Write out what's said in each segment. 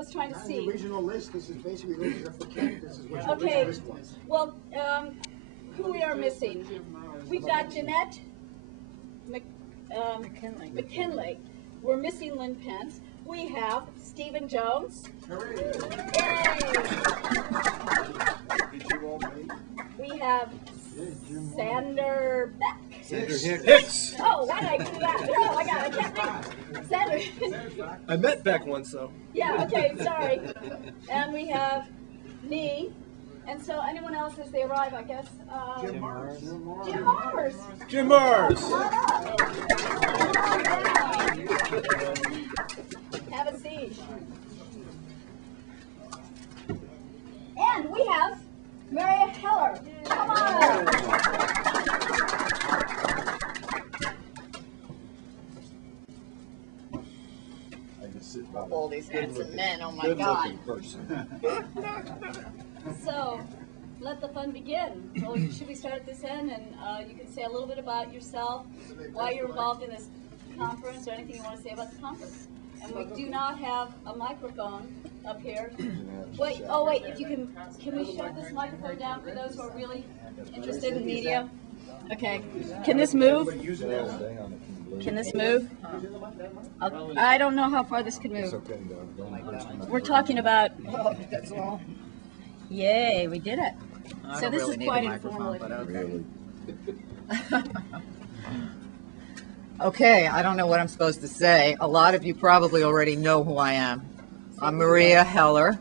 was trying to On see. the original list, this is basically listed up for Kent. This is what your Okay. original list was. Well, who we are missing? We've got Jeanette McKinley. We're missing Lynn Pence. We have Stephen Jones. Yay! We have Sander Beck. Sander Hicks. Oh, why did I do that? No, I can't think. Sander. I met Beck once, though. Yeah, okay, sorry. And we have me. And so anyone else as they arrive, I guess. Jim Mars. Jim Mars. Jim Mars. Have a seat. And we have Meria Heller. Come on. All these handsome men, oh my God. So, let the fun begin. So, should we start at this end, and you can say a little bit about yourself, why you're involved in this conference, or anything you want to say about the conference. And we do not have a microphone up here. Wait, oh wait, if you can we shut this microphone down for those who are really interested in media? Okay, can this move? Can this move? I don't know how far this can move. We're talking about, yay, we did it. So this is quite informal. Okay, I don't know what I'm supposed to say. A lot of you probably already know who I am. I'm Meria Heller.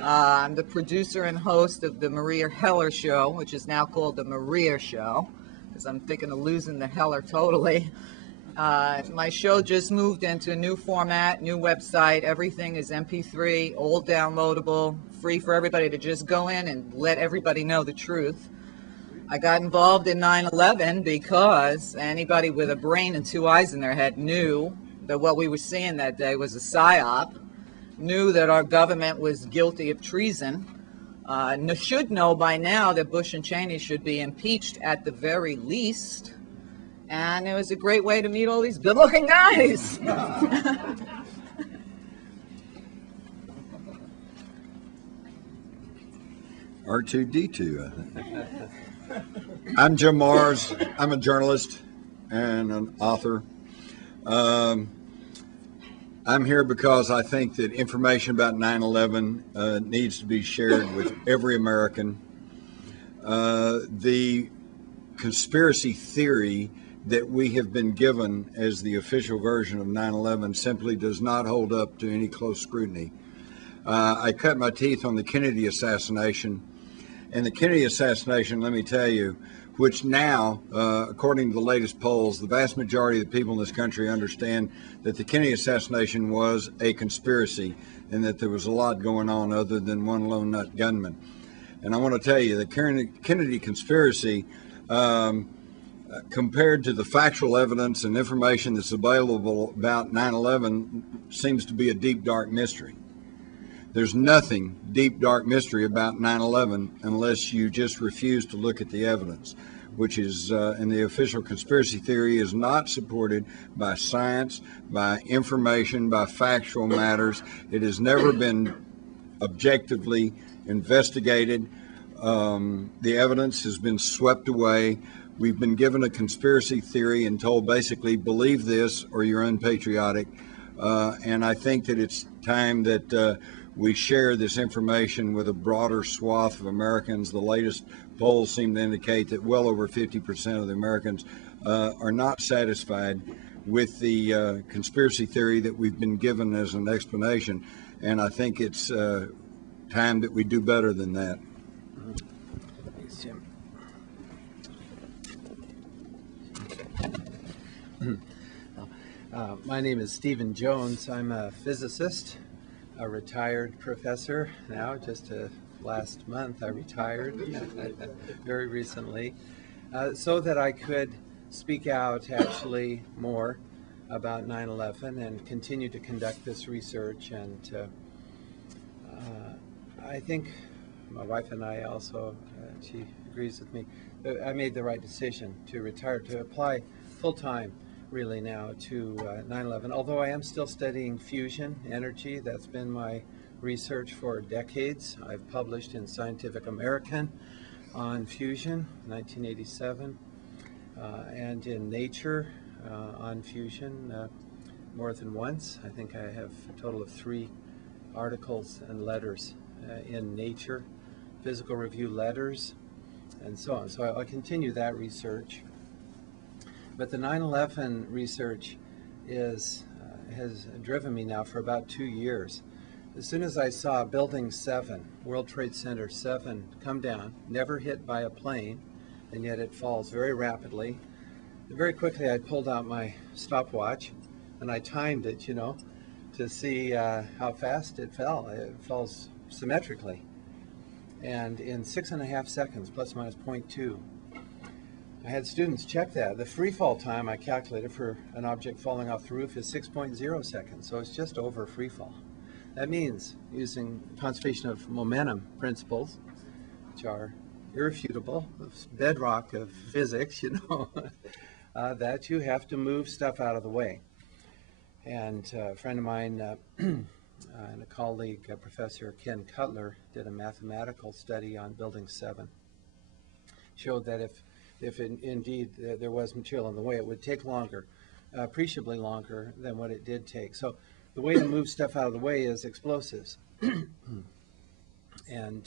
I'm the producer and host of the Meria Heller Show, which is now called the Meria Show, because I'm thinking of losing the Heller totally. My show just moved into a new format, new website. Everything is MP3, all downloadable, free for everybody to just go in and let everybody know the truth. I got involved in 9/11 because anybody with a brain and two eyes in their head knew that what we were seeing that day was a psyop, knew that our government was guilty of treason, should know by now that Bush and Cheney should be impeached at the very least, and it was a great way to meet all these good-looking guys. R2D2, I think. I'm Jim Mars. I'm a journalist and an author. I'm here because I think that information about 9/11 needs to be shared with every American. The conspiracy theory that we have been given as the official version of 9/11 simply does not hold up to any close scrutiny. I cut my teeth on the Kennedy assassination. And the Kennedy assassination, let me tell you, which now, according to the latest polls, the vast majority of the people in this country understand that the Kennedy assassination was a conspiracy and that there was a lot going on other than one lone nut gunman. And I want to tell you, the Kennedy conspiracy, compared to the factual evidence and information that's available about 9/11, seems to be a deep, dark mystery. There's nothing deep, dark mystery about 9/11 unless you just refuse to look at the evidence, which is, and the official conspiracy theory is not supported by science, by information, by factual matters. It has never been objectively investigated. The evidence has been swept away. We've been given a conspiracy theory and told basically believe this or you're unpatriotic. And I think that it's time that we share this information with a broader swath of Americans. The latest polls seem to indicate that well over 50% of the Americans are not satisfied with the conspiracy theory that we've been given as an explanation. And I think it's time that we do better than that. Thanks, Jim. My name is Stephen Jones. I'm a physicist, a retired professor now. Just last month I retired very recently, so that I could speak out actually more about 9/11 and continue to conduct this research. And I think my wife and I also, she agrees with me, I made the right decision to retire, to apply full-time really now to 9/11, although I am still studying fusion energy. That's been my research for decades. I've published in Scientific American on fusion, 1987, and in Nature on fusion more than once. I think I have a total of 3 articles and letters in Nature, Physical Review letters, and so on. So I'll continue that research. But the 9/11 research has driven me now for about 2 years. As soon as I saw Building 7, World Trade Center 7, come down, never hit by a plane, and yet it falls very rapidly. Very quickly I pulled out my stopwatch and I timed it, you know, to see how fast it fell. It falls symmetrically. And in 6.5 seconds, plus minus 0.2, I had students check that. The free fall time I calculated for an object falling off the roof is 6.0 seconds, so it's just over free fall. That means, using conservation of momentum principles, which are irrefutable, bedrock of physics, you know, that you have to move stuff out of the way. And a friend of mine and a colleague, Professor Ken Cutler, did a mathematical study on Building 7. Showed that if indeed there was material in the way, it would take longer, appreciably longer than what it did take. So the way to move stuff out of the way is explosives. And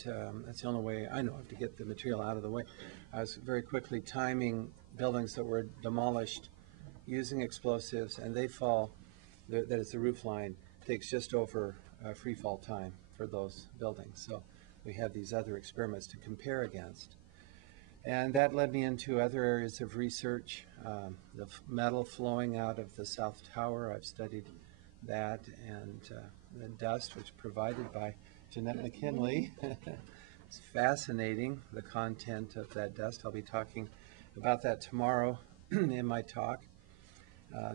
that's the only way I know of to get the material out of the way. I was very quickly timing buildings that were demolished using explosives, and they fall, that is the roof line, takes just over free fall time for those buildings. So we have these other experiments to compare against. And that led me into other areas of research. The metal flowing out of the South Tower, I've studied that, and the dust, which provided by Jeanette McKinley. It's fascinating, the content of that dust. I'll be talking about that tomorrow in my talk.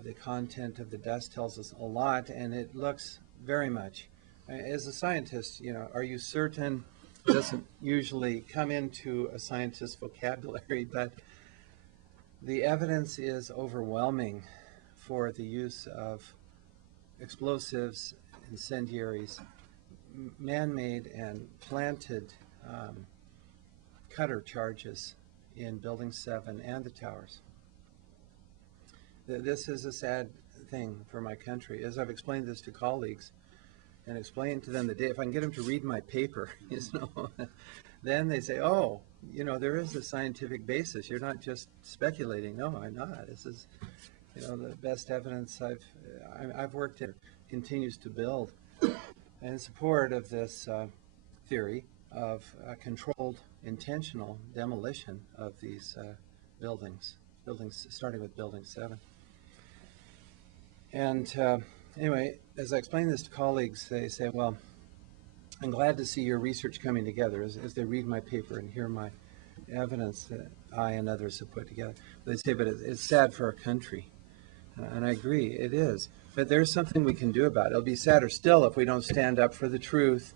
The content of the dust tells us a lot, and it looks very much, as a scientist, you know, are you certain? It doesn't usually come into a scientist's vocabulary, but the evidence is overwhelming for the use of explosives, incendiaries, man-made and planted cutter charges in Building 7 and the towers. This is a sad thing for my country. As I've explained this to colleagues and explained to them the day, if I can get them to read my paper, you know, then they say, oh, you know, there is a scientific basis. You're not just speculating. No, I'm not. This is, you know, the best evidence I've worked in continues to build in support of this theory of controlled, intentional demolition of these buildings starting with Building 7. And anyway, as I explain this to colleagues, they say, well, I'm glad to see your research coming together as they read my paper and hear my evidence that I and others have put together. They say, but it's sad for our country. And I agree, it is. But there's something we can do about it. It'll be sadder still if we don't stand up for the truth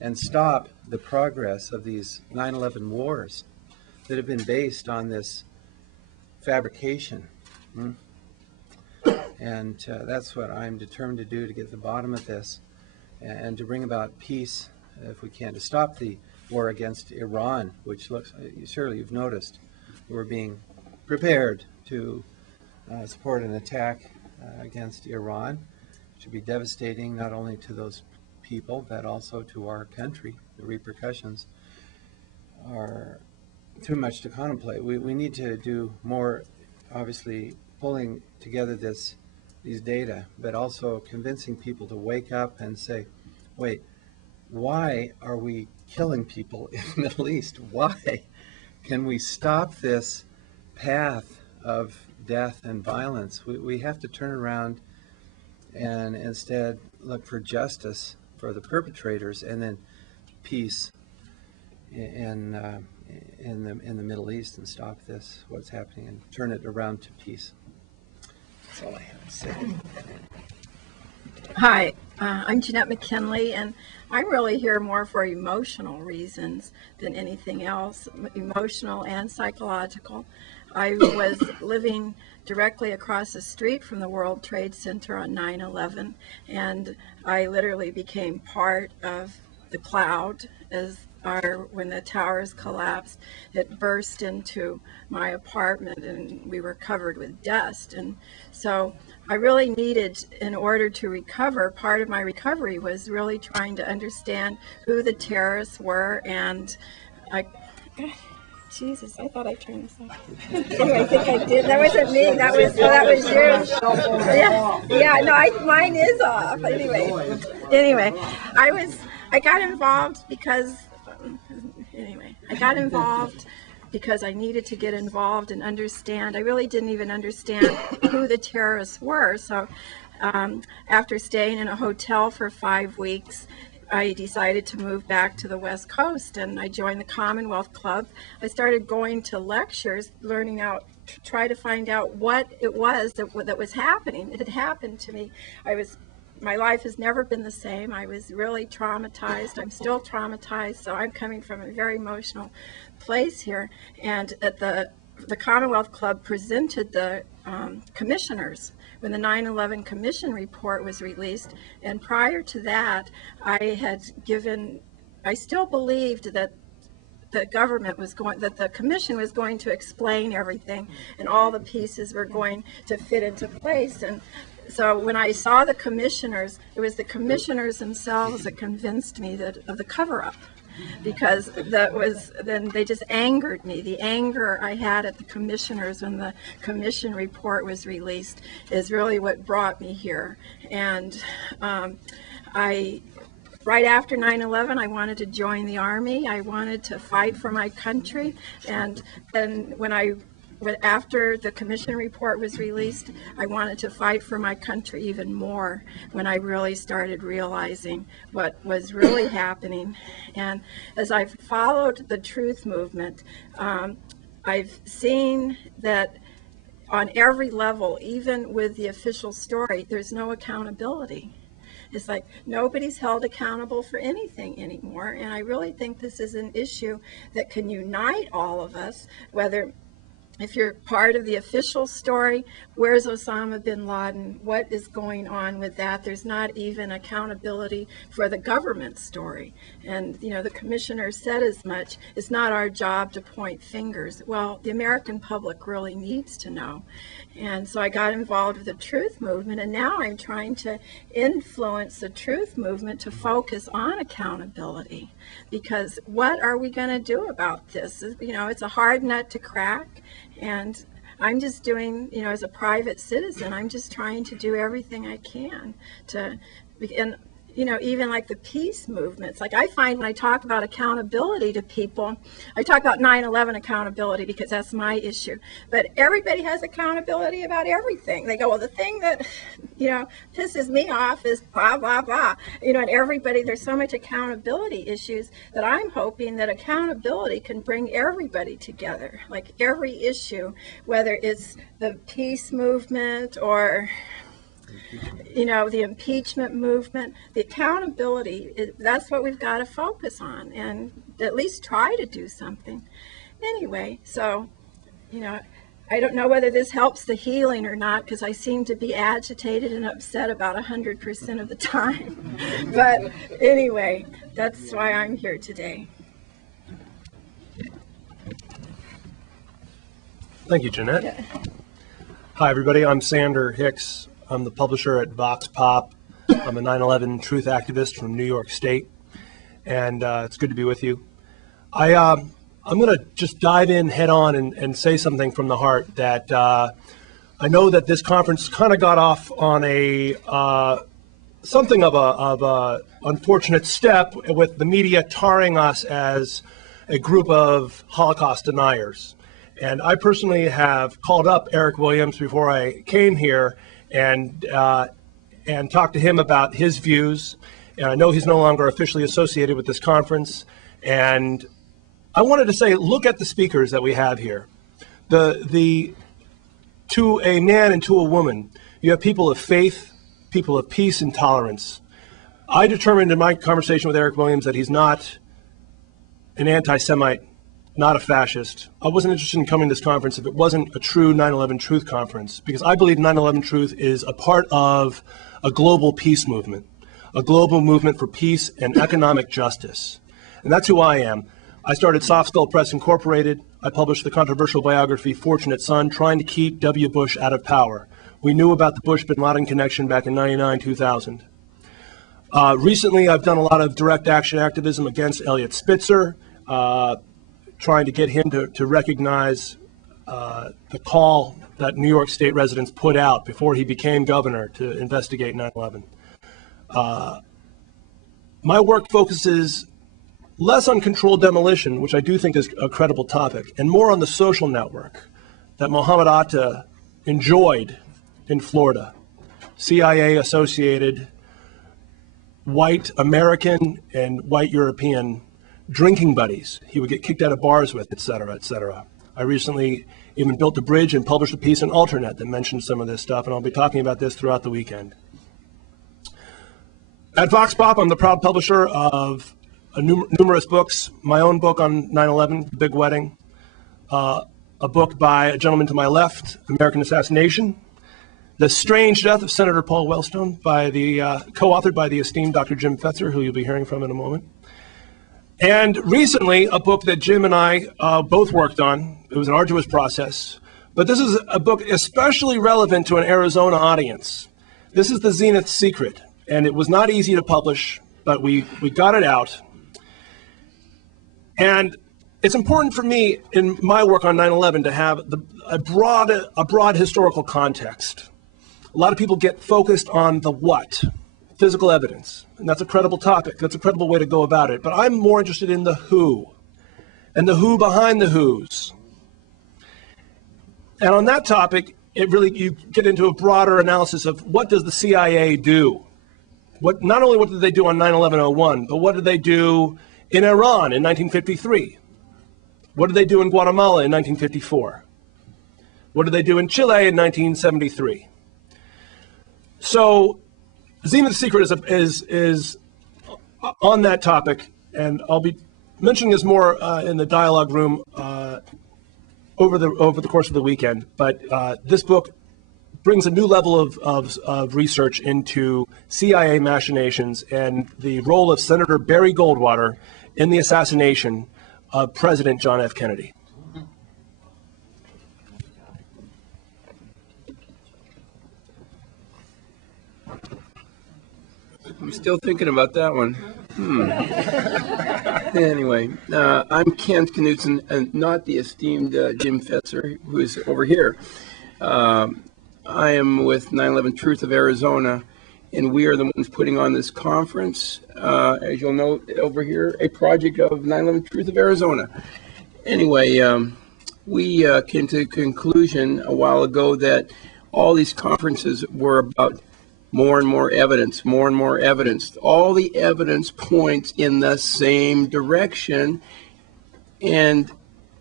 and stop the progress of these 9/11 wars that have been based on this fabrication. And that's what I'm determined to do, to get to the bottom of this and to bring about peace, if we can, to stop the war against Iran, which looks, surely you've noticed, we're being prepared to support an attack against Iran. It should be devastating not only to those people, but also to our country. The repercussions are too much to contemplate. We need to do more, obviously, pulling together these data, but also convincing people to wake up and say, wait, why are we killing people in the Middle East? Why? Can we stop this path of death and violence? We have to turn around and instead look for justice for the perpetrators, and then peace in the Middle East, and stop this, what's happening, and turn it around to peace. That's all I have to say. Hi, I'm Jeanette McKinley, and I'm really here more for emotional reasons than anything else, emotional and psychological. I was living directly across the street from the World Trade Center on 9/11, and I literally became part of the cloud when the towers collapsed. It burst into my apartment, and we were covered with dust. And so I really needed, in order to recover, part of my recovery was really trying to understand who the terrorists were. And Jesus, I thought I turned this off. Anyway, I think I did. That wasn't me. That was you. Mine is off. Anyway, I got involved because I needed to get involved and understand. I really didn't even understand who the terrorists were. So after staying in a hotel for 5 weeks, I decided to move back to the West Coast, and I joined the Commonwealth Club. I started going to lectures, try to find out what it was that was happening. It had happened to me. My life has never been the same. I was really traumatized. I'm still traumatized, so I'm coming from a very emotional place here. And at the Commonwealth Club presented the commissioners when the 9/11 Commission report was released. And prior to that, I still believed that the commission was going to explain everything, and all the pieces were going to fit into place. And so when I saw the commissioners, it was the commissioners themselves that convinced me of the cover-up, because then they just angered me. The anger I had at the commissioners when the commission report was released is really what brought me here. And right after 9/11, I wanted to join the Army. I wanted to fight for my country. And after the commission report was released, I wanted to fight for my country even more when I really started realizing what was really happening. And as I've followed the truth movement, I've seen that on every level, even with the official story, there's no accountability. It's like nobody's held accountable for anything anymore. And I really think this is an issue that can unite all of us, whether if you're part of the official story, where's Osama bin Laden? What is going on with that? There's not even accountability for the government story. And, the commissioner said as much. It's not our job to point fingers. Well, the American public really needs to know. And so I got involved with the truth movement, and now I'm trying to influence the truth movement to focus on accountability. Because what are we going to do about this? It's a hard nut to crack. And I'm just doing, as a private citizen, I'm just trying to do everything I can and even like the peace movements. Like I find when I talk about accountability to people, I talk about 9/11 accountability because that's my issue. But everybody has accountability about everything. They go, well, the thing that, pisses me off is blah, blah, blah. And there's so much accountability issues that I'm hoping that accountability can bring everybody together. Like every issue, whether it's the peace movement or the impeachment movement, the accountability, that's what we've got to focus on and at least try to do something. Anyway, so, I don't know whether this helps the healing or not because I seem to be agitated and upset about 100% of the time. But anyway, that's why I'm here today. Thank you, Jeanette. Yeah. Hi, everybody. I'm Sander Hicks. I'm the publisher at Vox Pop. I'm a 9/11 truth activist from New York State, and it's good to be with you. I'm going to just dive in head on and say something from the heart that I know that this conference kind of got off on something of a unfortunate step with the media tarring us as a group of Holocaust deniers. And I personally have called up Eric Williams before I came here and talked to him about his views. And I know he's no longer officially associated with this conference. And I wanted to say, look at the speakers that we have here. To a man and to a woman, you have people of faith, people of peace and tolerance. I determined in my conversation with Eric Williams that he's not an anti-Semite not a fascist. I wasn't interested in coming to this conference if it wasn't a true 9/11 Truth conference, because I believe 9/11 Truth is a part of a global peace movement, a global movement for peace and economic justice. And that's who I am. I started Soft Skull Press Incorporated. I published the controversial biography Fortunate Son, trying to keep W. Bush out of power. We knew about the Bush-Bin Laden connection back in 99, 2000. Recently, I've done a lot of direct action activism against Elliot Spitzer, trying to get him to recognize the call that New York State residents put out before he became governor to investigate 9/11. My work focuses less on controlled demolition, which I do think is a credible topic, and more on the social network that Mohammed Atta enjoyed in Florida. CIA-associated white American and white European drinking buddies he would get kicked out of bars with, et cetera, et cetera. I recently even built a bridge and published a piece in Alternet that mentioned some of this stuff, and I'll be talking about this throughout the weekend. At Vox Pop, I'm the proud publisher of numerous books, my own book on 9/11, The Big Wedding, a book by a gentleman to my left, American Assassination, The Strange Death of Senator Paul Wellstone, by the co-authored by the esteemed Dr. Jim Fetzer, who you'll be hearing from in a moment. And recently, a book that Jim and I both worked on. It was an arduous process, but this is a book especially relevant to an Arizona audience. This is The Zenith Secret, and it was not easy to publish, but we got it out. And it's important for me in my work on 9/11 to have a broad historical context. A lot of people get focused on the what, physical evidence, and that's a credible topic. That's a credible way to go about it. But I'm more interested in the who, and the who behind the who's. And on that topic, you get into a broader analysis of what does the CIA do? Not only what did they do on 9/11/01, but what did they do in Iran in 1953? What did they do in Guatemala in 1954? What did they do in Chile in 1973? So Zenith Secret is on that topic, and I'll be mentioning this more in the dialogue room over the course of the weekend. But this book brings a new level of research into CIA machinations and the role of Senator Barry Goldwater in the assassination of President John F. Kennedy. I'm still thinking about that one. Anyway, I'm Kent Knutson, and not the esteemed Jim Fetzer, who is over here. I am with 9/11 Truth of Arizona, and we are the ones putting on this conference. As you'll note over here, a project of 9/11 Truth of Arizona. Anyway, we came to the conclusion a while ago that all these conferences were about more and more evidence, more and more evidence. All the evidence points in the same direction, and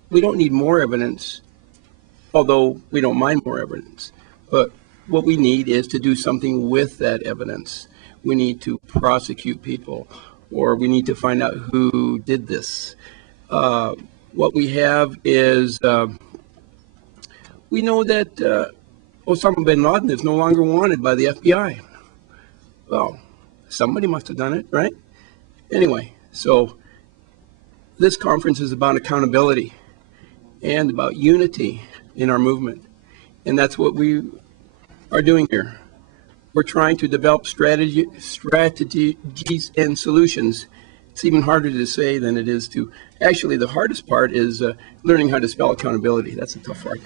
we don't need more evidence, although we don't mind more evidence. But what we need is to do something with that evidence. We need to prosecute people, or we need to find out who did this. What we have is, we know that Osama bin Laden is no longer wanted by the FBI. Well, somebody must have done it, right? Anyway, so this conference is about accountability and about unity in our movement. And that's what we are doing here. We're trying to develop strategies and solutions. It's even harder to say than it is to, actually the hardest part is learning how to spell accountability. That's a tough part.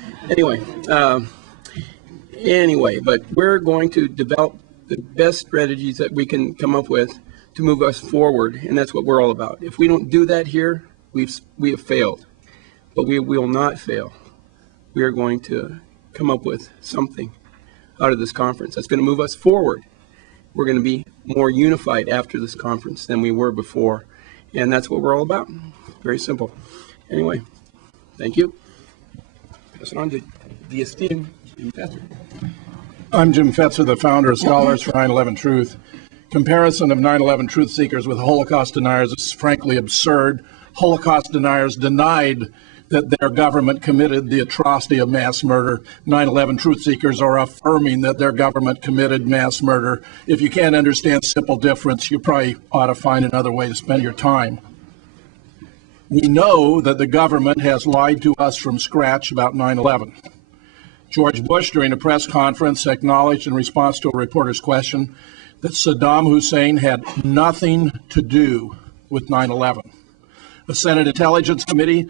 Anyway, but we're going to develop the best strategies that we can come up with to move us forward, and that's what we're all about. If we don't do that here, we have failed, but we will not fail. We are going to come up with something out of this conference that's going to move us forward. We're going to be more unified after this conference than we were before, and that's what we're all about. Very simple. Anyway, thank you. Pass it on to the esteemed Jim Fetzer. I'm Jim Fetzer, the founder of Scholars for 9/11 Truth. Comparison of 9/11 truth seekers with Holocaust deniers is frankly absurd. Holocaust deniers denied that their government committed the atrocity of mass murder. 9/11 truth seekers are affirming that their government committed mass murder. If you can't understand simple difference, you probably ought to find another way to spend your time. We know that the government has lied to us from scratch about 9/11. George Bush, during a press conference, acknowledged in response to a reporter's question that Saddam Hussein had nothing to do with 9/11. The Senate Intelligence Committee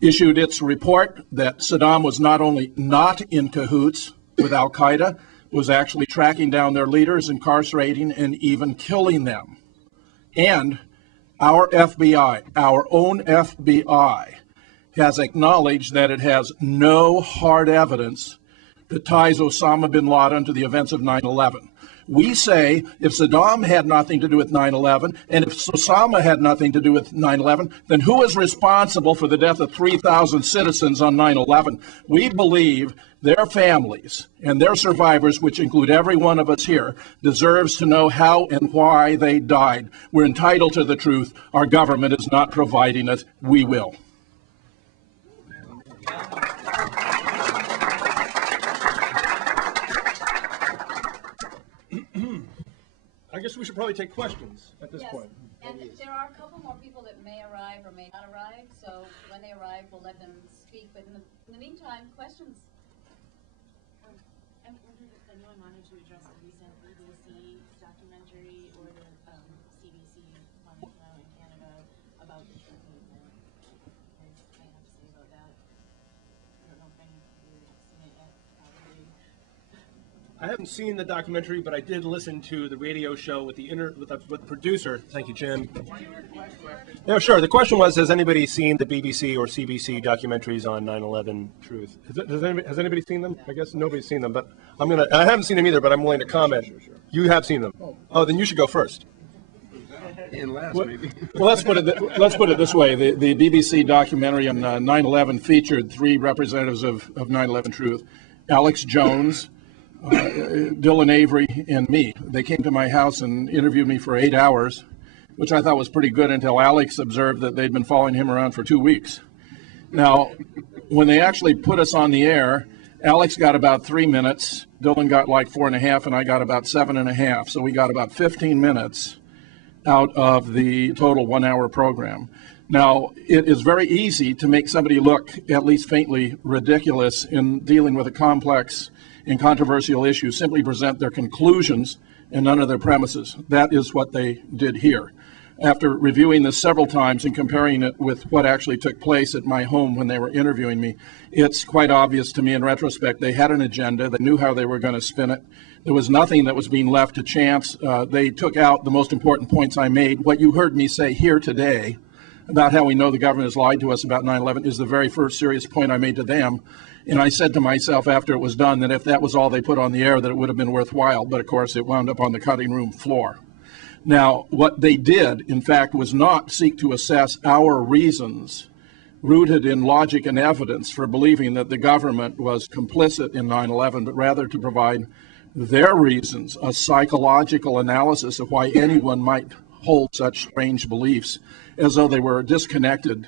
issued its report that Saddam was not only not in cahoots with al-Qaeda, was actually tracking down their leaders, incarcerating, and even killing them. And our FBI, our own FBI, has acknowledged that it has no hard evidence that ties Osama bin Laden to the events of 9/11. We say if Saddam had nothing to do with 9/11, and if Osama had nothing to do with 9/11, then who is responsible for the death of 3,000 citizens on 9/11? We believe their families and their survivors, which include every one of us here, deserves to know how and why they died. We're entitled to the truth. Our government is not providing it. We will. I guess we should probably take questions at this Yes. point. And there are a couple more people that may arrive or may not arrive, so when they arrive, we'll let them speak. But in the meantime, questions? I wondered if anyone wanted to address the recent BBC documentary or the CBC one that came out in Canada about the truth movement. What you guys might have to say about that. I don't know if any of you have seen it yet, probably. I haven't seen the documentary, but I did listen to the radio show with the producer. Thank you, Jim. Yeah, sure. The question was, has anybody seen the BBC or CBC documentaries on 9/11 truth? Has anybody seen them? I guess nobody's seen them, but I haven't seen them either, but I'm willing to comment. You have seen them. Oh, then you should go first. And last, Well, maybe. let's put it this way. The BBC documentary on 9/11 featured three representatives of 9/11 truth: Alex Jones, Dylan Avery, and me. They came to my house and interviewed me for 8 hours, which I thought was pretty good until Alex observed that they'd been following him around for 2 weeks. Now, when they actually put us on the air, Alex got about 3 minutes, Dylan got like 4.5, and I got about 7.5. So we got about 15 minutes out of the total 1 hour program. Now, it is very easy to make somebody look at least faintly ridiculous in dealing with a complex and controversial issue. Simply present their conclusions and none of their premises. That is what they did here. After reviewing this several times and comparing it with what actually took place at my home when they were interviewing me, it's quite obvious to me in retrospect they had an agenda. They knew how they were going to spin it. There was nothing that was being left to chance. They took out the most important points I made. What you heard me say here today about how we know the government has lied to us about 9/11 is the very first serious point I made to them. And I said to myself after it was done that if that was all they put on the air, that it would have been worthwhile. But of course, it wound up on the cutting room floor. Now, what they did, in fact, was not seek to assess our reasons rooted in logic and evidence for believing that the government was complicit in 9/11, but rather to provide their reasons, a psychological analysis of why anyone might hold such strange beliefs as though they were disconnected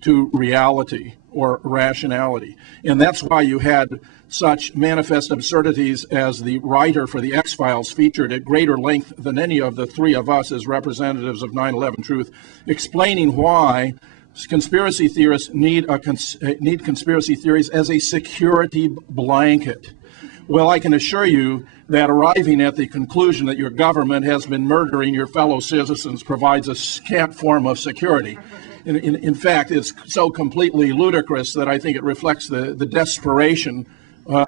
to reality or rationality. And that's why you had such manifest absurdities as the writer for the X-Files featured at greater length than any of the three of us as representatives of 9/11 truth, explaining why conspiracy theorists need conspiracy theories as a security blanket. Well, I can assure you that arriving at the conclusion that your government has been murdering your fellow citizens provides a scant form of security. In fact, it's so completely ludicrous that I think it reflects the desperation,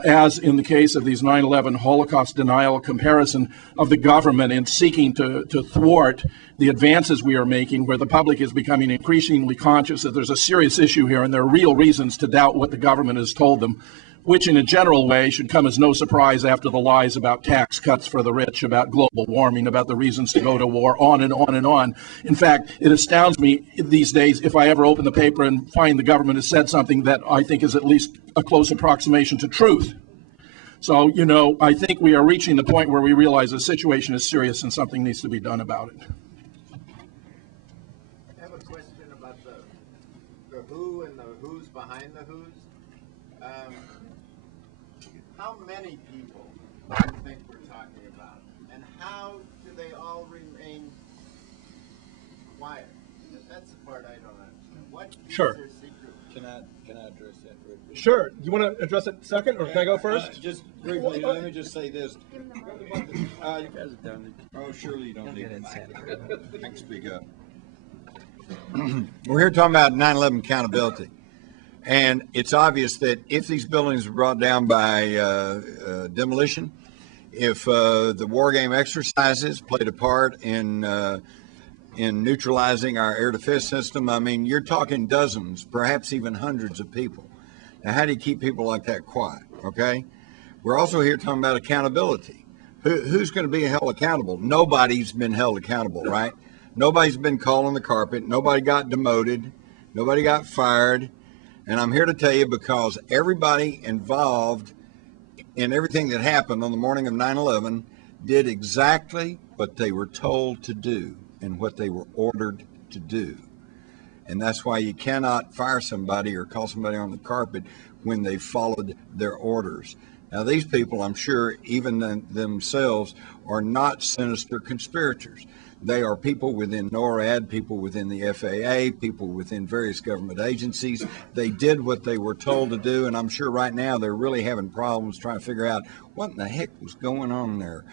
as in the case of these 9/11 Holocaust denial comparison of the government in seeking to thwart the advances we are making, where the public is becoming increasingly conscious that there's a serious issue here and there are real reasons to doubt what the government has told them, which in a general way should come as no surprise after the lies about tax cuts for the rich, about global warming, about the reasons to go to war, on and on and on. In fact, it astounds me these days if I ever open the paper and find the government has said something that I think is at least a close approximation to truth. So, you know, I think we are reaching the point where we realize the situation is serious and something needs to be done about it. I have a question about the who and the who's behind the who's. How many people do you think we're talking about? And how do they all remain quiet? That's the part I don't understand. What is Sure. their secret? Can I address that? Sure. You want to address it second, or can I go first? Just briefly, let me just say this. You guys have done it. Oh, surely you don't need it. I can speak up. We're here talking about 9/11 accountability. And it's obvious that if these buildings were brought down by demolition, if the war game exercises played a part in neutralizing our air defense system, I mean, you're talking dozens, perhaps even hundreds of people. Now, how do you keep people like that quiet? Okay. We're also here talking about accountability. Who's going to be held accountable? Nobody's been held accountable, right? Nobody's been called on the carpet. Nobody got demoted. Nobody got fired. And I'm here to tell you because everybody involved in everything that happened on the morning of 9/11 did exactly what they were told to do and what they were ordered to do. And that's why you cannot fire somebody or call somebody on the carpet when they followed their orders. Now, these people, I'm sure, even themselves, are not sinister conspirators. They are people within NORAD, people within the FAA, people within various government agencies. They did what they were told to do, and I'm sure right now they're really having problems trying to figure out what in the heck was going on there.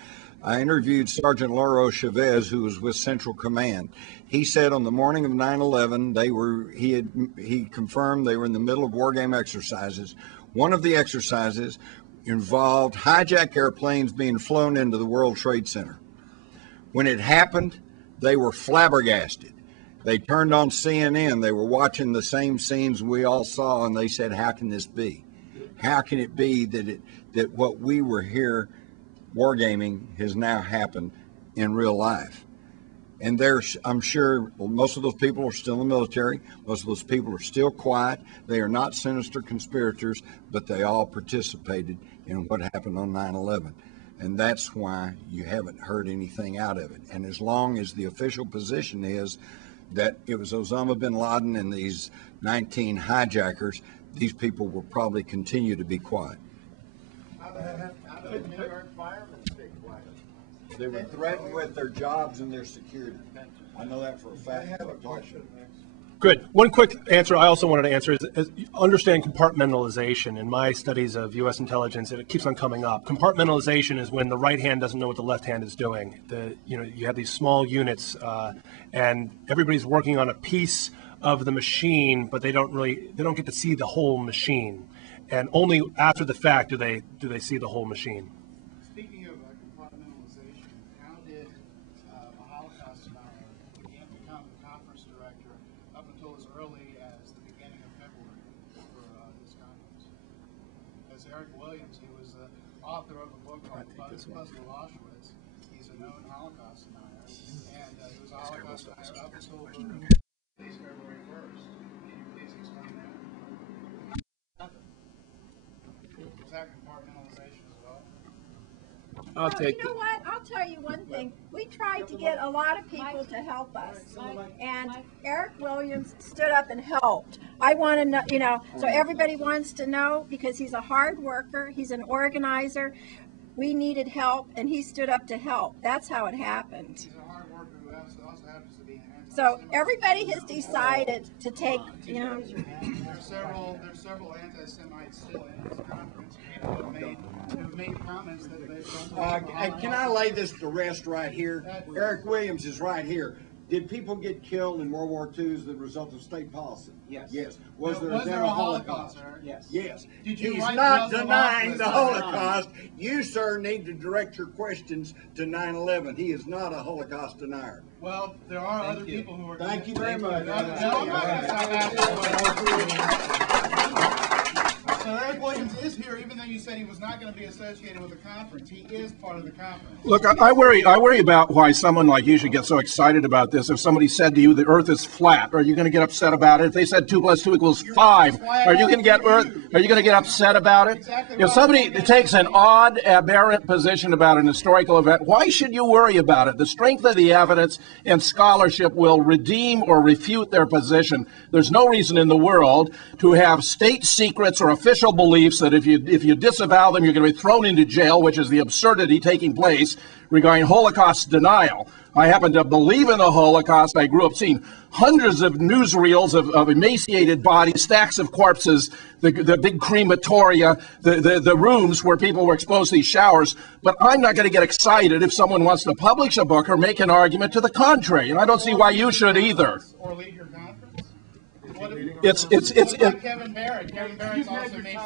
I interviewed Sergeant Lauro Chavez, who was with Central Command. He said on the morning of 9/11, he confirmed they were in the middle of war game exercises. One of the exercises involved hijacked airplanes being flown into the World Trade Center. When it happened, they were flabbergasted. They turned on CNN. They were watching the same scenes we all saw, and they said, "How can this be? How can it be that what we were here wargaming has now happened in real life?" And I'm sure most of those people are still in the military. Most of those people are still quiet. They are not sinister conspirators, but they all participated in what happened on 9/11. And that's why you haven't heard anything out of it. And as long as the official position is that it was Osama bin Laden and these 19 hijackers, these people will probably continue to be quiet. How did the New York firemen stay quiet? They were threatened with their jobs and their security. I know that for a fact. I have a question. Good. One quick answer I also wanted to answer is understand compartmentalization. In my studies of U.S. intelligence, it keeps on coming up. Compartmentalization is when the right hand doesn't know what the left hand is doing. You have these small units, and everybody's working on a piece of the machine, but they don't get to see the whole machine. And only after the fact do they see the whole machine. Speaking of compartmentalization, how did a Holocaust denier become the conference director up until as early as the beginning of February for this conference? As Eric Williams, he was the author of a book called Puzzle of Auschwitz. He's a known Holocaust denier, and he was a Holocaust denier up until at least February 1st. Can you please explain that? Is that compartmentalization as well? I'll take You know what? I'll tell you one thing. We tried to get a lot of people to help us, and Eric Williams stood up and helped. I want to know, so everybody wants to know because he's a hard worker. He's an organizer. We needed help, and he stood up to help. That's how it happened. He's a hard worker who also happens to be an So everybody has decided to take, There's several anti-Semites still in this conference who've made comments that they've Can I lay this to rest right here? Eric Williams is right here. Did people get killed in World War II as the result of state policy? Yes. Yes. Was Was there there a a Holocaust? Holocaust, Yes. Eric? Yes. Did you He's write not Puzzle of denying Auschwitz the at the Holocaust. You, sir, need to direct your questions to 9/11. He is not a Holocaust denier. Well, there are other people who are. Thank you very much. No, I'm not going to stop asking questions. So So Eric Williams is here, even though you said he was not going to be associated with the conference. He is part of the conference. Look, I worry about why someone like you should get so excited about this. If somebody said to you the Earth is flat, are you going to get upset about it? If they said 2 + 2 = 5, are you going to get upset about it? If somebody takes an odd, aberrant position about an historical event, why should you worry about it? The strength of the evidence and scholarship will redeem or refute their position. There's no reason in the world to have state secrets or official beliefs that if you disavow them, you're going to be thrown into jail, which is the absurdity taking place regarding Holocaust denial. I happen to believe in the Holocaust. I grew up seeing hundreds of newsreels of emaciated bodies, stacks of corpses, the big crematoria, the rooms where people were exposed to these showers. But I'm not going to get excited if someone wants to publish a book or make an argument to the contrary. And I don't see why you should either. Or leave your conference? It's like Kevin Barrett. Kevin Barrett's also made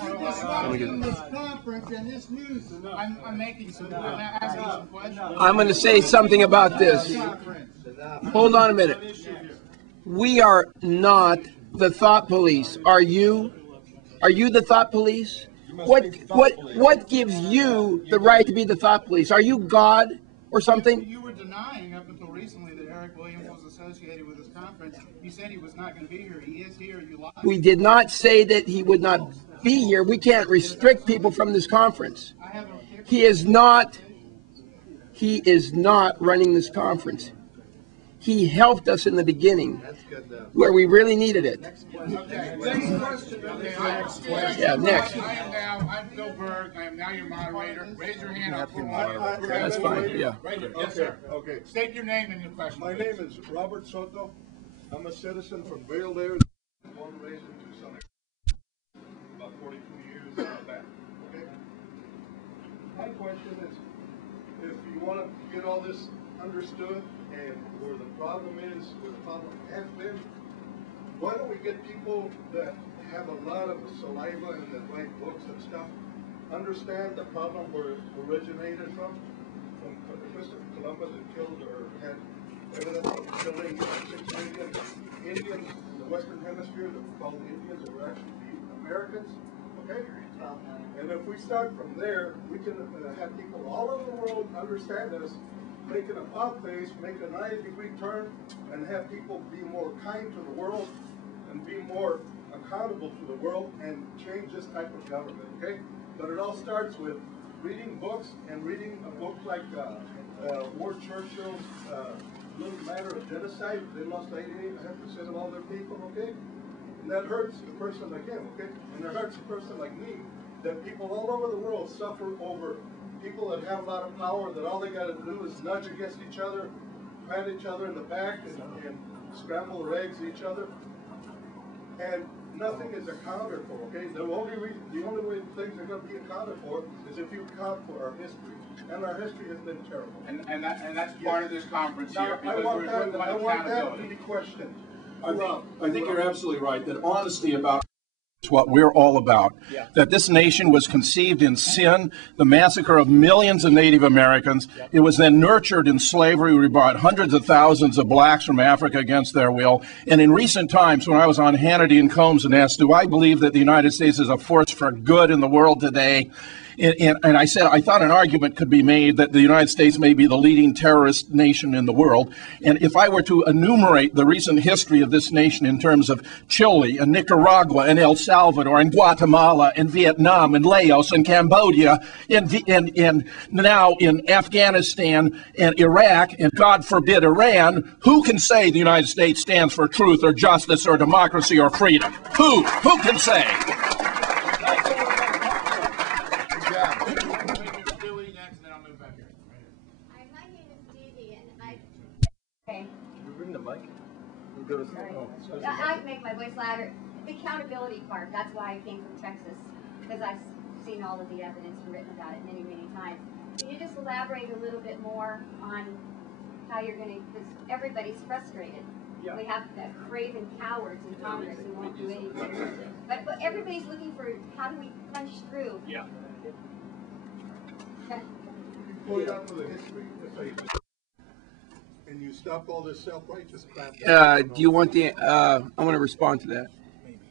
this conference and this news. I'm asking some questions. I'm going to say something about this. Hold on a minute. We are not the thought police. Are you? Are you the thought police? What gives you the right to be the thought police? Are you God or something? You were denying up until recently that Eric Williams was associated with this conference. You said he was not going to be here. He is here. You lied. We did not say that he would not be here. We can't restrict people from this conference. He is not running this conference. He helped us in the beginning where we really needed it. Okay, next question. Yeah, next. I'm Bill Berg. I am now your moderator. Raise your hand up. That's fine, yeah. Yes, sir. Okay. State your name and your question. My name is Robert Soto. I'm a citizen from Bale, Arizona. Born and raised in Tucson, about 42 years back. Okay. My question is, if you want to get all this understood and where the problem is, where the problem has been, why don't we get people that have a lot of saliva and that write books and stuff, understand the problem where it originated from Christopher Columbus that killed or had evidence of killing 6 million Indians in the Western Hemisphere that were called Indians that were actually the Americans, okay? And if we start from there, we can have people all over the world understand us, make an about face, make a 90-degree turn, and have people be more kind to the world and be more accountable to the world and change this type of government, okay? But it all starts with reading books and reading a book like Ward Churchill's Little Matter of Genocide. They lost 88% of all their people, okay? And that hurts a person like him, okay? And it hurts a person like me, that people all over the world suffer over people that have a lot of power, that all they got to do is nudge against each other, pat each other in the back, and scramble their eggs at each other. And nothing is accounted for, okay? The only way things are going to be accounted for is if you account for our history. And our history has been terrible. And that's part of this conference now, here. I want that to be questioned. I think you're absolutely right that honesty about what we're all about. Yeah. That this nation was conceived in sin, the massacre of millions of Native Americans. Yep. It was then nurtured in slavery. We brought hundreds of thousands of blacks from Africa against their will. And in recent times, when I was on Hannity and Combs and asked, do I believe that the United States is a force for good in the world today? And I said, I thought an argument could be made that the United States may be the leading terrorist nation in the world. And if I were to enumerate the recent history of this nation in terms of Chile and Nicaragua and El Salvador and Guatemala and Vietnam and Laos and Cambodia and now in Afghanistan and Iraq and God forbid Iran, who can say the United States stands for truth or justice or democracy or freedom? Who can say? I make my voice louder. The accountability part, that's why I came from Texas, because I've seen all of the evidence and written about it many, many times. Can you just elaborate a little bit more on how you're going to, because everybody's frustrated. Yeah. We have craven cowards in Congress who won't do anything. But everybody's looking for how do we punch through. Yeah. Point out to the history. And you stop all this self-righteous crap. Do you want the, I want to respond to that.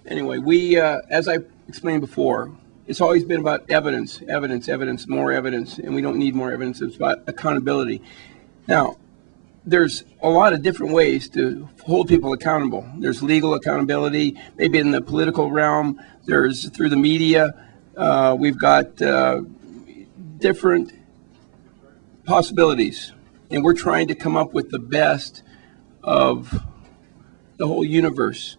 Anyway, we, as I explained before, it's always been about evidence, more evidence, and we don't need more evidence. It's about accountability. Now, there's a lot of different ways to hold people accountable. There's legal accountability, maybe in the political realm. There's through the media. We've got different possibilities, and we're trying to come up with the best of the whole universe.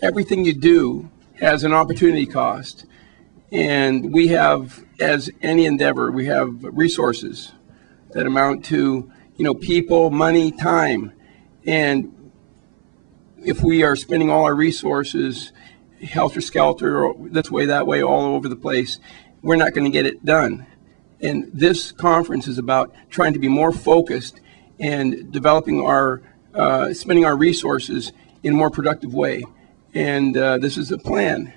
Everything you do has an opportunity cost, and we have, as any endeavor, we have resources that amount to, people, money, time. And if we are spending all our resources helter-skelter, or this way, that way, all over the place, we're not going to get it done. And this conference is about trying to be more focused and developing our, spending our resources in a more productive way. And this is a plan,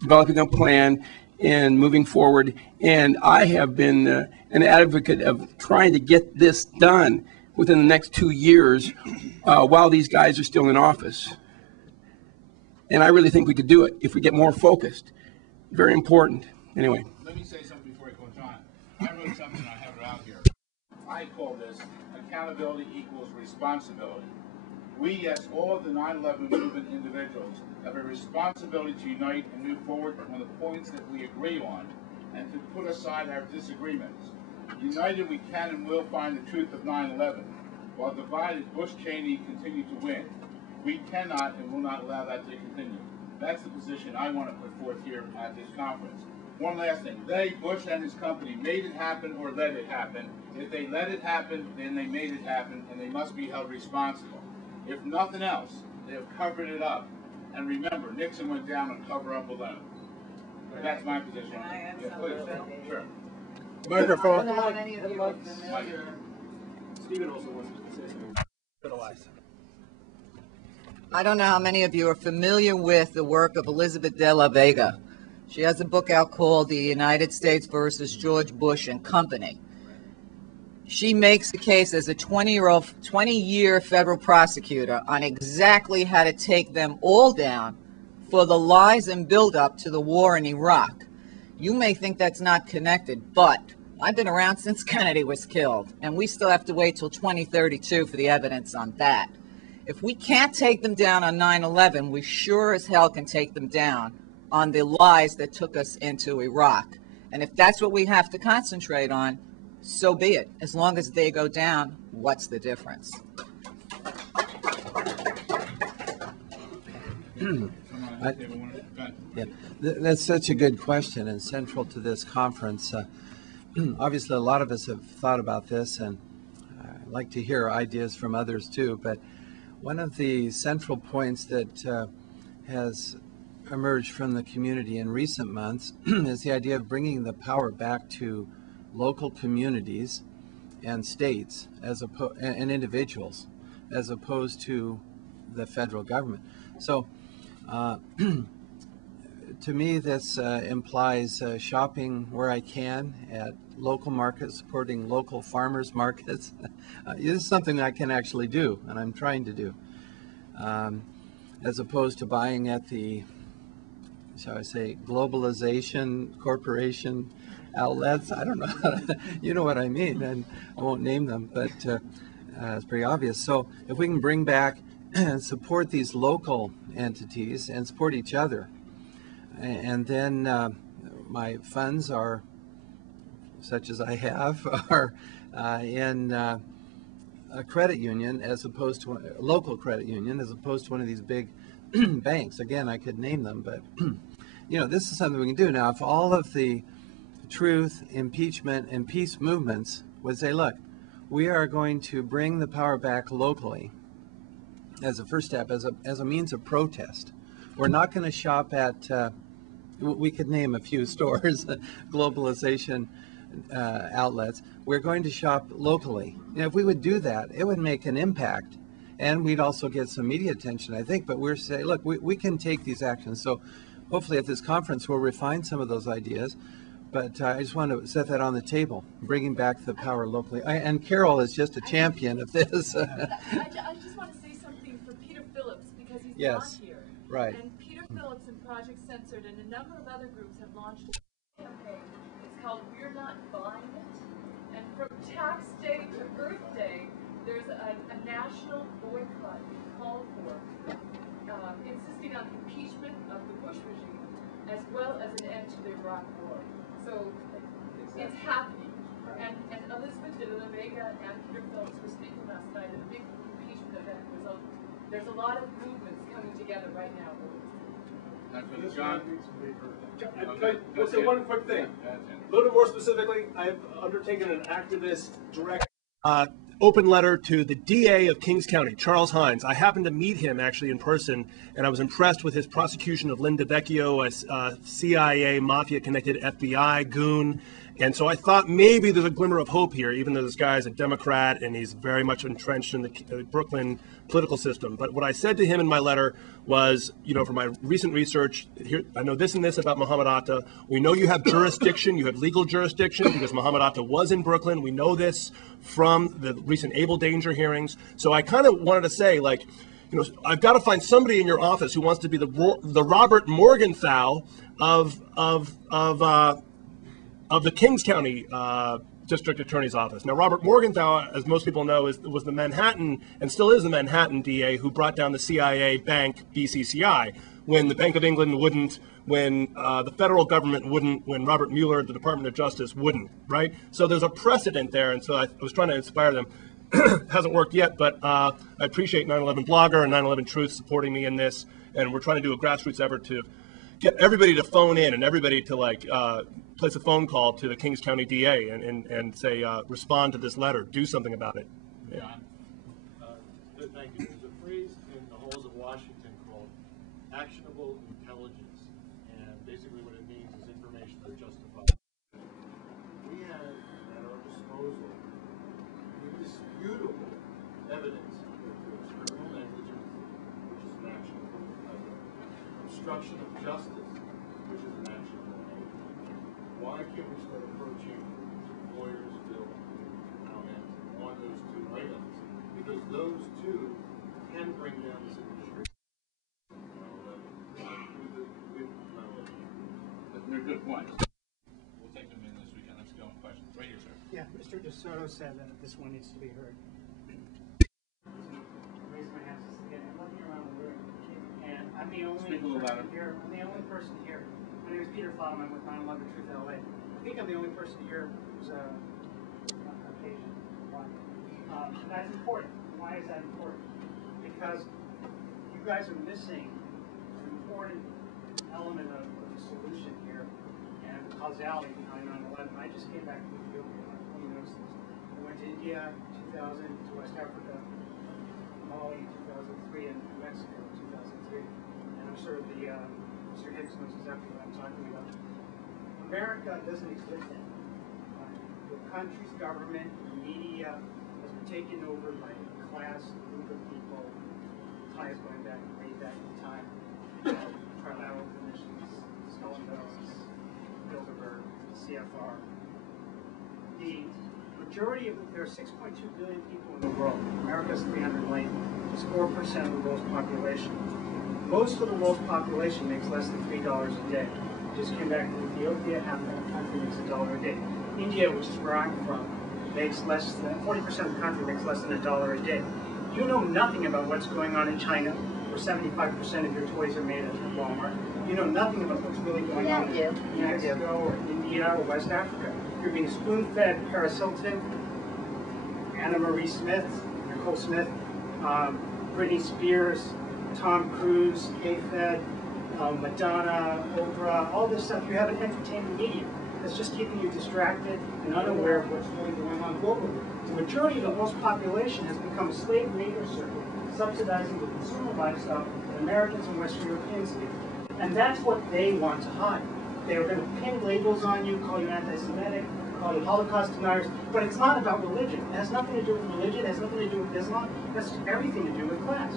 developing a plan and moving forward. And I have been an advocate of trying to get this done within the next 2 years while these guys are still in office. And I really think we could do it if we get more focused. Very important. Anyway. Let me say something before I go on. I wrote something, I have it out here. I call this accountability equals responsibility. We, yes, all of the 9/11 movement individuals, have a responsibility to unite and move forward on the points that we agree on, and to put aside our disagreements. United, we can and will find the truth of 9/11. While divided, Bush Cheney continue to win. We cannot and will not allow that to continue. That's the position I want to put forth here at this conference. One last thing. They, Bush and his company, made it happen or let it happen. If they let it happen, then they made it happen, and they must be held responsible. If nothing else, they have covered it up. And remember, Nixon went down on cover up alone. That's my position. Yeah, please. Sure. Microphone. Stephen also wants to say something. I don't know how many of you are familiar with the work of Elizabeth de la Vega. She has a book out called The United States versus George Bush and Company. She makes the case as a 20-year federal prosecutor on exactly how to take them all down for the lies and buildup to the war in Iraq. You may think that's not connected, but I've been around since Kennedy was killed, and we still have to wait till 2032 for the evidence on that. If we can't take them down on 9/11, we sure as hell can take them down on the lies that took us into Iraq. And if that's what we have to concentrate on, so be it. As long as they go down, what's the difference? That's such a good question and central to this conference. Obviously, a lot of us have thought about this, and I'd like to hear ideas from others too. But one of the central points that has emerged from the community in recent months is the idea of bringing the power back to local communities and states and individuals, as opposed to the federal government. So to me, this implies shopping where I can at local markets, supporting local farmers markets. This is something I can actually do, and I'm trying to do, as opposed to buying at the, shall I say, globalization corporation outlets. I don't know, you know what I mean, and I won't name them, but it's pretty obvious. So if we can bring back and support these local entities and support each other, and then my funds are, such as I have, are in a credit union as opposed to a local credit union, as opposed to one of these big banks. Again, I could name them, but this is something we can do. Now, if all of the truth, impeachment, and peace movements would say, look, we are going to bring the power back locally as a first step, as a means of protest. We're not going to shop at, we could name a few stores, globalization outlets. We're going to shop locally. If we would do that, it would make an impact, and we'd also get some media attention, I think. But we're saying, look, we can take these actions. So hopefully at this conference, we'll refine some of those ideas. But I just want to set that on the table, bringing back the power locally. And Carol is just a champion of this. I just want to say something for Peter Phillips, because he's not here. Right. And Peter Phillips and Project Censored and a number of other groups have launched a campaign. It's called We're Not Buying It. And from Tax Day to Earth Day, there's a national boycott called for, insisting on the impeachment of the Bush regime, as well as an end to the Iraq War. So it's happening. And Elizabeth Vega and Peter Phillips were speaking last night at a big impeachment event. There's a lot of movements coming together right now. John? I'll say one quick thing. A little bit more specifically, I've undertaken an activist direct open letter to the DA of Kings County, Charles Hines. I happened to meet him actually in person, and I was impressed with his prosecution of Linda Vecchio, a CIA mafia-connected FBI goon. And so I thought maybe there's a glimmer of hope here, even though this guy is a Democrat and he's very much entrenched in the Brooklyn political system. But what I said to him in my letter was, you know, from my recent research, here, I know this and this about Muhammad Atta. We know you have jurisdiction, you have legal jurisdiction because Muhammad Atta was in Brooklyn. We know this from the recent Able Danger hearings. So I kind of wanted to say, like, you know, I've got to find somebody in your office who wants to be the Robert Morgenthau of the Kings County District Attorney's Office. Now, Robert Morgenthau, as most people know, was the Manhattan, and still is the Manhattan DA who brought down the CIA bank, BCCI, when the Bank of England wouldn't, when the federal government wouldn't, when Robert Mueller, the Department of Justice, wouldn't, right? So there's a precedent there, and so I was trying to inspire them. Hasn't worked yet, but I appreciate 9/11 Blogger and 9/11 Truth supporting me in this, and we're trying to do a grassroots effort to get everybody to phone in and everybody to place a phone call to the Kings County DA and say, respond to this letter, do something about it. Yeah. Good, thank you. There's a phrase in the halls of Washington called actionable intelligence, and basically what it means is information that justifies. We have at our disposal indisputable evidence that there's criminal negligence, which is an actionable obstruction of justice, which is an actionable negligence. Why can't we start approaching lawyers, Bill, comment on those two items? Because those two can bring down this industry. They're good points. We'll take them in this weekend. Let's go. Questions. Right here, sir. Yeah, Mr. DeSoto said that this one needs to be heard. Raise my hands again. I'm looking around the room, and I'm the only person here. I'm the only person here. My name is Peter Flom. I'm with 9/11 Truth LA. I think I'm the only person here who's a Caucasian. That's important. Why is that important? Because you guys are missing an important element of the solution here and the causality behind 9/11. I just came back from Ethiopia. You noticed this. I went to India 2000, to West Africa, Mali 2003, and New Mexico 2003. And I'm sure Mr. Hicks knows exactly what I'm talking about. America doesn't exist anymore. The country's government, the media, has been taken over by a class group of people. Ties going back way back in time. Carlisle commissions, Skull and Bones, Bilderberg, CFR. The majority of there are 6.2 billion people in the world. America's 300 million. It's 4% of the world's population. Most of the world's population makes less than $3 a day. Just came back from Ethiopia, half that country makes $1 a day. India, which is where I'm from, makes less than 40% of the country makes less than $1 a day. You know nothing about what's going on in China, where 75% of your toys are made at Walmart. You know nothing about what's really going on in Mexico or India or West Africa. You're being spoon-fed Paris Hilton, Anna Marie Smith, Nicole Smith, Britney Spears, Tom Cruise, K-Fed, Madonna, Oprah, all this stuff. You have an entertainment media that's just keeping you distracted and unaware of what's really going on globally. The majority of the world's population has become a slave labor circle, subsidizing the consumer lifestyle that Americans and Western Europeans do. And that's what they want to hide. They are going to pin labels on you, call you anti-Semitic, call you Holocaust deniers, but it's not about religion. It has nothing to do with religion, it has nothing to do with Islam, it has everything to do with class.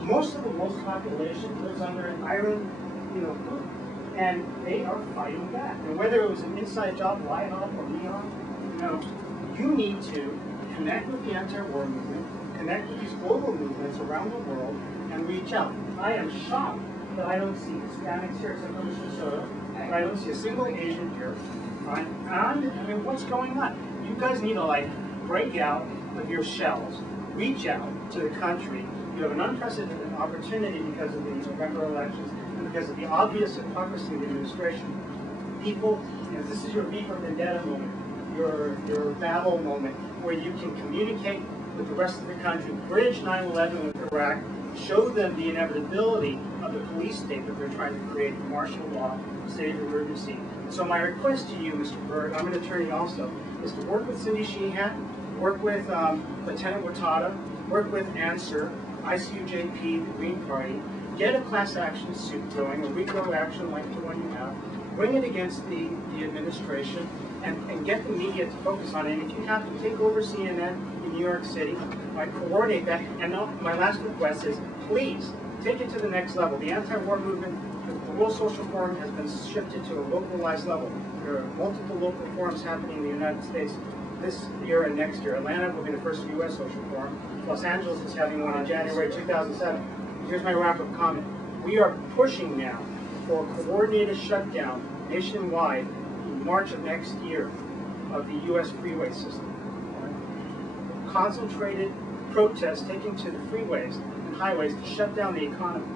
Most of the world's population lives under an iron, group, and they are fighting back. And whether it was an inside job, Lion or Neon, you need to connect with the anti-war movement, connect with these global movements around the world, and reach out. I am shocked that I don't see Hispanics here except for Mr. Soto. I don't see a single Asian here. Right? I mean, what's going on? You guys need to like break out of your shells, reach out to the country. You have an unprecedented opportunity because of the November elections and because of the obvious hypocrisy of the administration. People, you know, this is your V for Vendetta moment, your battle moment, where you can communicate with the rest of the country, bridge 9/11 with Iraq, show them the inevitability of the police state that they're trying to create, the martial law, state of emergency. So my request to you, Mr. Berg, I'm an attorney also, is to work with Cindy Sheehan, work with Lieutenant Watada, work with ANSWER, ICUJP, the Green Party, get a class action suit going, a RICO action like the one you have, bring it against the administration, and get the media to focus on it. And if you have to take over CNN in New York City, coordinate that. And my last request is, please, take it to the next level. The anti-war movement, the World Social Forum has been shifted to a localized level. There are multiple local forums happening in the United States this year and next year. Atlanta will be the first U.S. Social Forum. Los Angeles is having one in January 2007. Here's my wrap-up comment. We are pushing now for a coordinated shutdown nationwide in March of next year of the U.S. freeway system. Concentrated protests taken to the freeways and highways to shut down the economy.